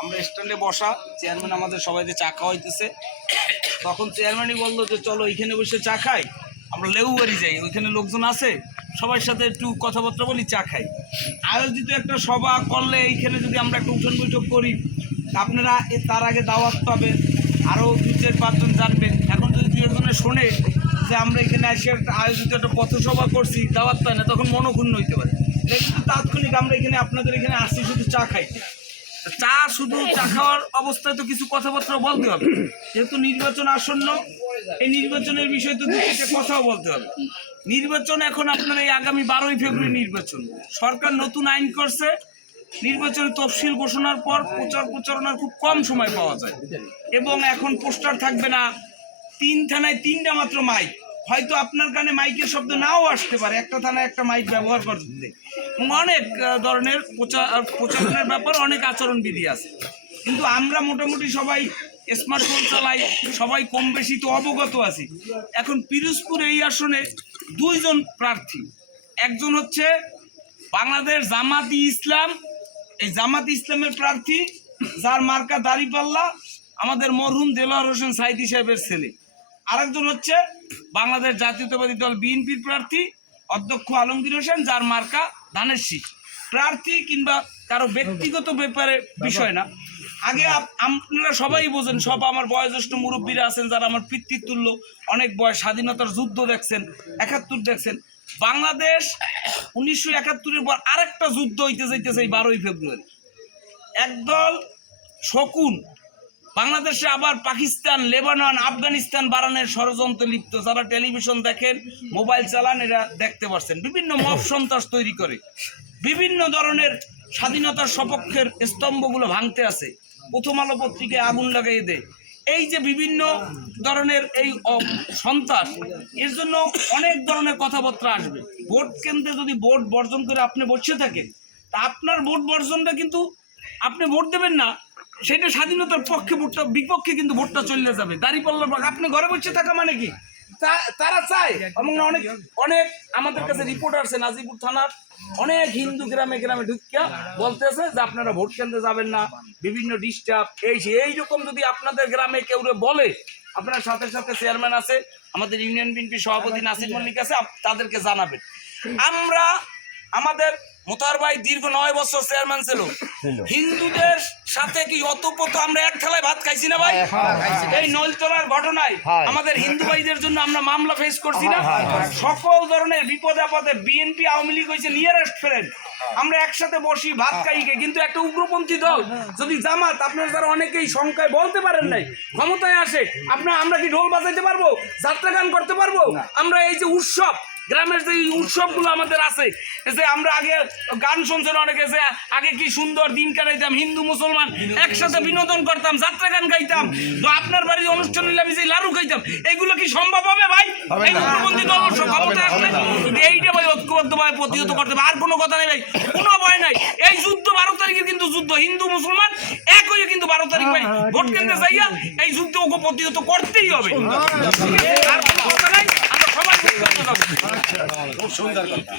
আমরা স্ট্যান্ডে বসা, চেয়ারম্যান আমাদের সবাইকে চা খাওয়াইতেছে। তখন চেয়ারম্যানই বললো যে চলো এখানে বসে চা খাই, আমরা লেউবাড়ি যাই, ওইখানে লোকজন আছে, সবার সাথে একটু কথাবার্তা বলি, চা খাই। আয়োজিত একটা সভা করলে এইখানে যদি আমরা একটা উঠোন বৈঠক করি, আপনারা তার আগে দাওয়াত পাবেন, আরও 2-4-5 জন জানবেন। এখন যদি 2-1 শোনে যে আমরা এখানে এসে একটা আয়োজিত একটা পথসভা করছি, দাওয়াত পায় না, তখন মনক্ষুণ্ণ হইতে পারে। কিন্তু তাৎক্ষণিক আমরা এখানে আপনাদের এখানে আসছি শুধু চা খাইতে। চা শুধু চা খাওয়ার অবস্থায় তো কিছু কথাবার্তা বলতে হবে, যেহেতু নির্বাচন আসন্ন, এই নির্বাচনের বিষয়ে তো 2-3টা কথাও বলতে হবে। নির্বাচন এখন আপনার এই আগামী 12ই ফেব্রুয়ারি নির্বাচন, সরকার নতুন আইন করছে, নির্বাচনের তফসিল ঘোষণার পর প্রচারণার খুব কম সময় পাওয়া যায়, এবং এখন পোস্টার থাকবে না, 3 থানায় 3টা মাত্র মাইক, হয়তো আপনার কানে মাইকের শব্দ নাও আসতে পারে, একটা থানায় একটা মাইক ব্যবহার করতে, অনেক ধরনের প্রচারণের ব্যাপার, অনেক আচরণবিধি আছে। কিন্তু আমরা মোটামুটি সবাই স্মার্টফোন চালাই, সবাই কম বেশি তো অবগত আছি। এখন পিরোজপুর এই আসনে 2 জন প্রার্থী, একজন হচ্ছে বাংলাদেশ জামাতি ইসলাম, এই জামাতি ইসলামের প্রার্থী, যার মার্কা দাঁড়িপাল্লা, আমাদের মরহুম দেলোয়ার হোসেন সাইদি সাহেবের ছেলে। আরেকজন হচ্ছে বাংলাদেশ জাতীয়তাবাদী দল বিএনপির প্রার্থী অধ্যক্ষ আলমগীর হোসেন, যার মার্কা ধানের শীষ। প্রার্থী কিংবা কারো ব্যক্তিগত ব্যাপারে বিষয় না। আগে আপনারা সবাই বোঝেন, সব আমার বয়োজ্যেষ্ঠ মুরব্বীরা আছেন যারা আমার পিতৃতুল্য, অনেক বয়স, স্বাধীনতার যুদ্ধ দেখছেন, 71 দেখছেন। বাংলাদেশ 1971-এর পর আরেকটা যুদ্ধ হইতে যাইতেছে এই 12ই ফেব্রুয়ারি। একদল শকুন বাংলাদেশে আবার পাকিস্তান, লেবানন, আফগানিস্তান বাড়ানোর ষড়যন্ত্রে লিপ্ত। যারা টেলিভিশন দেখেন, মোবাইল চালান, এরা দেখতে পাচ্ছেন বিভিন্ন মব সন্ত্রাস তৈরি করে, বিভিন্ন ধরনের স্বাধীনতার সপক্ষের স্তম্ভগুলো ভাঙতে আছে, প্রথম আলো পত্রিকায় আগুন লাগাইয়ে দেয়। এই যে বিভিন্ন ধরনের এই সন্ত্রাস, এর জন্য অনেক ধরনের কথাবার্তা আসবে। ভোট কেন্দ্রে যদি ভোট বর্জন করে আপনি বসে থাকেন, তা আপনার ভোট বর্জনটা কিন্তু আপনি ভোট দেবেন না, সেটা স্বাধীনতার পক্ষে ভোটটা, বিপক্ষে কিন্তু ভোটটা চলে যাবে। দাঁড়িপাল্লার আপনি ঘরে বসে থাকা মানে কি তারা চায়। এবং অনেক অনেক আমাদের কাছে রিপোর্ট আসছে, নাজিপুর থানার অনেক হিন্দু গ্রামে গ্রামে ঢুকিয়া বলতেছে যে আপনারা ভোট কেন্দ্রে যাবেন না, বিভিন্ন ডিস্টার্ব, এইরকম যদি আপনাদের গ্রামে কেউ বলে, আপনার সাথে সাথে চেয়ারম্যান আছে, আমাদের ইউনিয়ন বিএনপি সভাপতি নাসির মল্লিক আছে, তাদেরকে জানাবেন। আমরা আমাদের মোতার ভাই দীর্ঘ 9 বছর চেয়ারম্যান ছিল, হিন্দুদের সাথে কি অতপ্রত আমরা এক থালায় ভাত খাইছি না ভাই? এই নলতলার ঘটনায় আমাদের হিন্দু ভাইদের জন্য আমরা মামলা ফেস করছি না? সকল ধরনের বিপদ আপদে বিএনপি আওয়ামী লীগ হয়েছে নিয়ারেস্ট ফ্রেন্ড, আমরা একসাথে বসি ভাত খাইকে। কিন্তু একটা উগ্রপন্থী দল যদি জামাত, আপনার যারা অনেকেই সংখ্যায় বলতে পারেন নাই, ক্ষমতায় আসে, আমরা কি ঢোল বাজাইতে পারবো, যাত্রা গান করতে পারবো? আমরা এই যে উৎসব, গ্রামের যে উৎসবগুলো আমাদের আছে, যে আমরা আগে গান শুনছেন অনেকে, যে আগে কি সুন্দর দিন কাটাইতাম, হিন্দু মুসলমান একসাথে বিনোদন করতাম, যাত্রা গান গাইতাম, তো আপনার বাড়ির অনুষ্ঠান হইলে আমি যে লাড়ু খাইতাম, এগুলো কি সম্ভব হবে ভাই? এই উগ্রপন্থী দল ক্ষমতায় আসলে এইটা ভাই ঐক্যবদ্ধভাবে প্রতিহত করতে হবে, আর কোনো কথা নেই ভাই, কোনো ভয় নাই। এই যুদ্ধ 12 তারিখের কিন্তু যুদ্ধ, হিন্দু মুসলমান এক হয়ে কিন্তু 12 তারিখ ভাই ভোট কেন্দ্রে যাইয়া এই যুদ্ধ ওকে প্রতিহত করতেই হবে। আর কোনো কথা নাই, আমরা সবাই খুব সুন্দর কথা।